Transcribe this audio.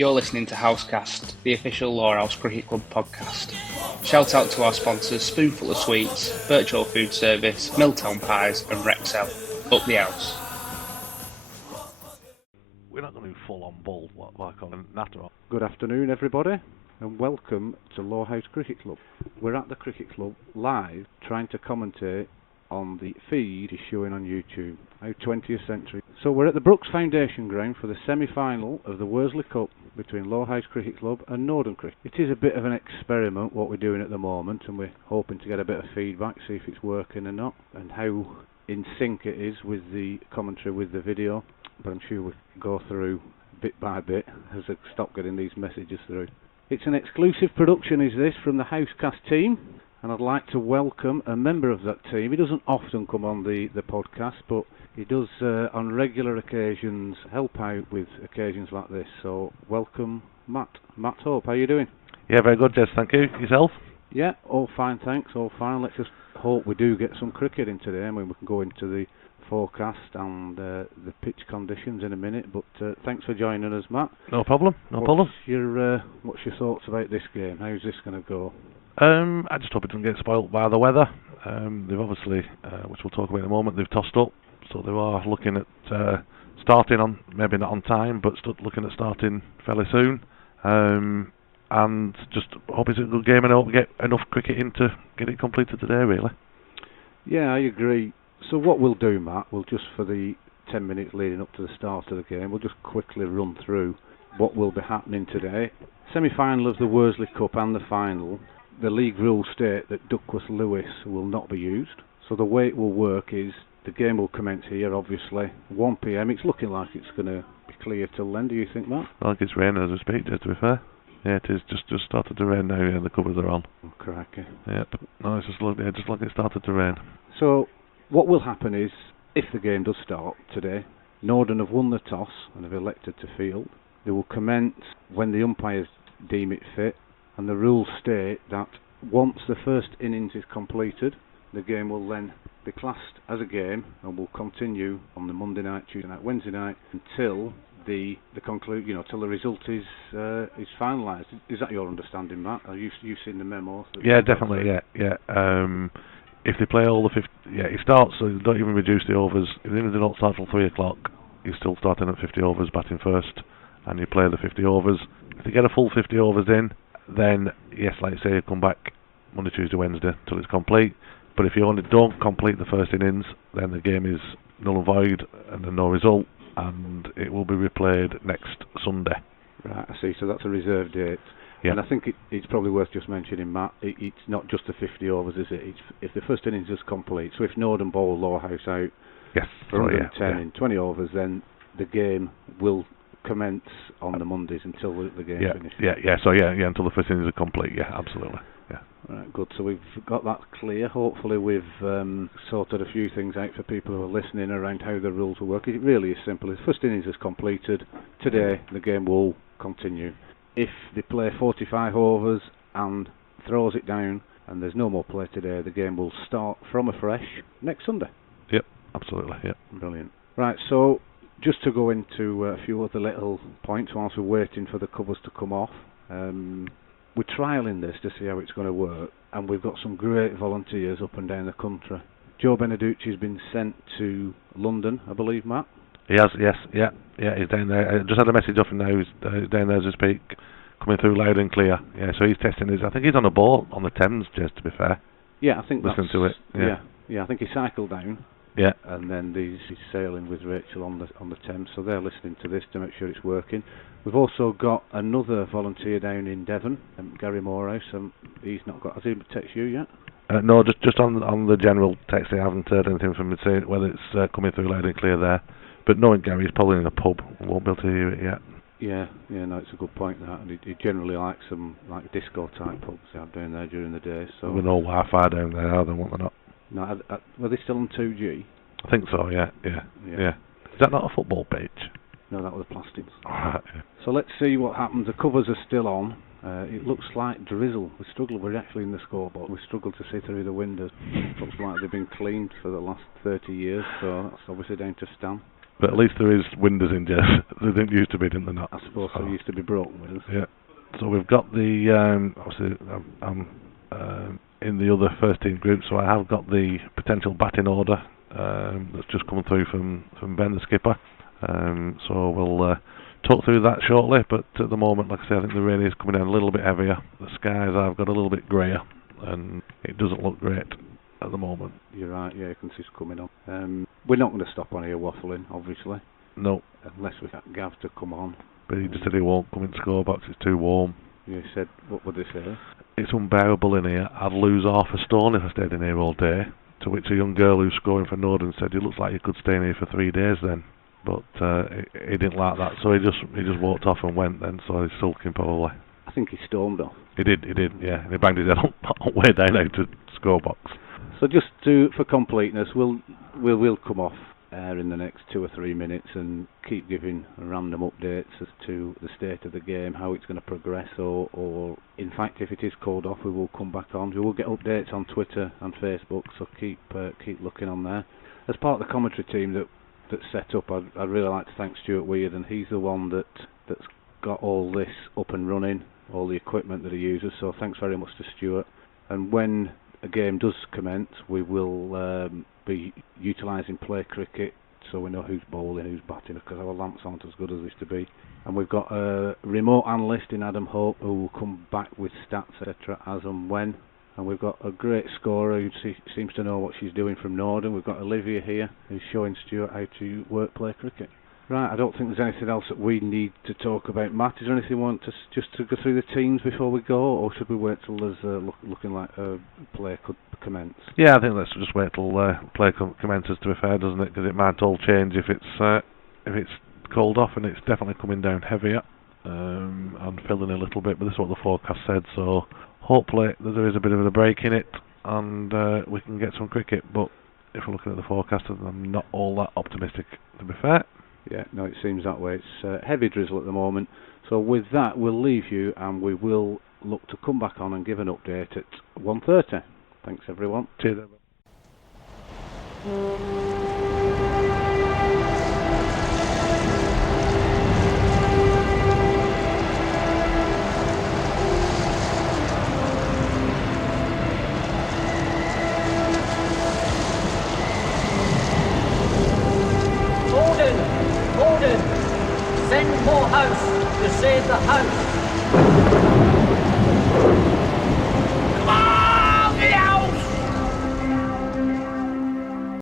You're listening to Housecast, the official Lowerhouse Cricket Club podcast. Shout out to our sponsors Spoonful of Sweets, Virtual Food Service, Milltown Pies and Rexel. Up the house. We're not going to be full on ball like on Natter. Good afternoon everybody and welcome to Lowerhouse Cricket Club. We're at the Cricket Club live trying to commentate on the feed showing on YouTube, our 20th century. So we're at the Brooks Foundation ground for the semi-final of the Worsley Cup between Lowerhouse Cricket Club and Norden Cricket. It is a bit of an experiment what we're doing at the moment, and we're hoping to get a bit of feedback, see if it's working or not, and how in sync it is with the commentary with the video. But I'm sure we'll go through bit by bit as I stop getting these messages through. It's an exclusive production, is this, from the Housecast team, and I'd like to welcome a member of that team. He doesn't often come on the podcast, but he does on regular occasions help out with occasions like this. So welcome Matt. Matt Hope, how are you doing? Yeah, very good, Jez, thank you. Yourself? Yeah, all fine, thanks, all fine. Let's just hope we do get some cricket in today. I mean, we can go into the forecast and the pitch conditions in a minute, but thanks for joining us, Matt. No problem, no problem. What's your thoughts about this game? How's this going to go? I just hope it doesn't get spoilt by the weather. They've obviously, which we'll talk about in a moment, they've tossed up, so they are looking at starting on, maybe not on time, but looking at starting fairly soon. And just hope it's a good game and hope we get enough cricket in to get it completed today, really. Yeah, I agree. So what we'll do, Matt, we'll just for the 10 minutes leading up to the start of the game, we'll just quickly run through what will be happening today. Semi-final of the Worsley Cup and the final. The league rules state that Duckworth Lewis will not be used. So the way it will work is the game will commence here, obviously, 1 PM. It's looking like it's going to be clear till then. Do you think, Matt? I think it's raining as we speak, to be fair. Yeah, it is just started to rain now. Yeah, the covers are on. Oh, cracky. Yeah, but no, it's just like it started to rain. So what will happen is, if the game does start today, Norden have won the toss and have elected to field. They will commence when the umpires deem it fit, and the rules state that once the first innings is completed, the game will then be classed as a game and will continue on the Monday night, Tuesday night, Wednesday night until the conclude, till the result is finalised. Is that your understanding, Matt? Have you seen the memo? Yeah, definitely. Yeah. If they play all the 50, it starts, so they don't even reduce the overs. If they don't start till 3 o'clock, you're still starting at 50 overs, batting first, and you play the 50 overs. If they get a full 50 overs in, then, yes, like I say, you come back Monday, Tuesday, Wednesday till it's complete. But if you only don't complete the first innings, then the game is null and void, and then no result, and it will be replayed next Sunday. Right, I see, so that's a reserve date. Yeah. And I think it's probably worth just mentioning, Matt, it's not just the 50 overs, is it? It's if the first innings is complete. So if Norden bowl Lowerhouse out for 110 in 20 overs, then the game will commence on the Mondays until the game finishes. So until the first innings are complete. Yeah, absolutely. Yeah. Right, good. So we've got that clear. Hopefully we've sorted a few things out for people who are listening around how the rules will work. It really is simple. If the first innings is completed today, the game will continue. If they play 45 overs and throws it down and there's no more play today, the game will start from afresh next Sunday. Yep, absolutely. Yep. Brilliant. Right, so just to go into a few other little points whilst we're waiting for the covers to come off. We're trialling this to see how it's going to work, and we've got some great volunteers up and down the country. Joe Beneducci's been sent to London, I believe, Matt? He has, yes, yeah, he's down there. I just had a message off him now, he's down there as we speak, coming through loud and clear. Yeah, so he's testing I think he's on a boat on the Thames, just to be fair. Yeah, I think Listen to it. Yeah, I think he cycled down. Yeah. And then he's sailing with Rachel on the Thames, so they're listening to this to make sure it's working. We've also got another volunteer down in Devon, Gary Morehouse. He's not got. Has he texted you yet? No, just on the general text. I haven't heard anything from him saying whether it's coming through loud and clear there. But knowing Gary, he's probably in a pub. Won't be able to hear it yet. Yeah, no, it's a good point that, and he generally likes some like disco type pubs out down there during the day. So with no Wi-Fi down there, are they? What they're not? No, were they still on 2G? I think so. Yeah. Is that not a football pitch? No, that was the plastics. Right, yeah. So let's see what happens. The covers are still on. It looks like drizzle. We're actually in the scoreboard. We struggle to see through the windows. It looks like they've been cleaned for the last 30 years, so that's obviously down to Stan. But at least there is windows in Jeff. There didn't used to be, didn't there not? I suppose there used to be broken windows. Yeah. So we've got the, obviously I'm in the other first team group, so I have got the potential batting order that's just come through from Ben, the skipper. So we'll talk through that shortly, but at the moment, like I say, I think the rain is coming down a little bit heavier. The skies have got a little bit greyer, and it doesn't look great at the moment. You're right, yeah, you can see it's coming on. We're not going to stop on here waffling, obviously. No. Unless we get Gav to come on. But he just said he won't come in scorebox, it's too warm. You said, what would they say? It's unbearable in here. I'd lose half a stone if I stayed in here all day. To which a young girl who's scoring for Norden said, "It looks like you could stay in here for 3 days then." But he didn't like that, so he just walked off and went then. So he's sulking probably. I think he stormed off. He did, yeah. And he banged his head on way down out to scorebox. So just for completeness, we'll come off air in the next 2 or 3 minutes and keep giving random updates as to the state of the game, how it's going to progress, or in fact, if it is called off, we will come back on. We will get updates on Twitter and Facebook, so keep looking on there. As part of the commentary team that's set up, I'd really like to thank Stuart Weird, and he's the one that's got all this up and running, all the equipment that he uses. So thanks very much to Stuart. And when a game does commence, we will be utilising play cricket, so we know who's bowling, who's batting, because our lamps aren't as good as they used to be. And we've got a remote analyst in Adam Hope who will come back with stats, etc., as and when. And we've got a great scorer who seems to know what she's doing from Norden. We've got Olivia here who's showing Stuart how to work play cricket. Right, I don't think there's anything else that we need to talk about. Matt, is there anything you want to just to go through the teams before we go, or should we wait till there's looking like play could commence? Yeah, I think let's just wait till play commences, to be fair, doesn't it? Because it might all change if it's cold off, and it's definitely coming down heavier and filling a little bit. But this is what the forecast said, so hopefully there is a bit of a break in it, and we can get some cricket. But if we're looking at the forecast, I'm not all that optimistic, to be fair. Yeah, no, it seems that way. It's heavy drizzle at the moment. So with that, we'll leave you, and we will look to come back on and give an update at 1:30. Thanks, everyone. Cheers. Norden! Send more house to save the house!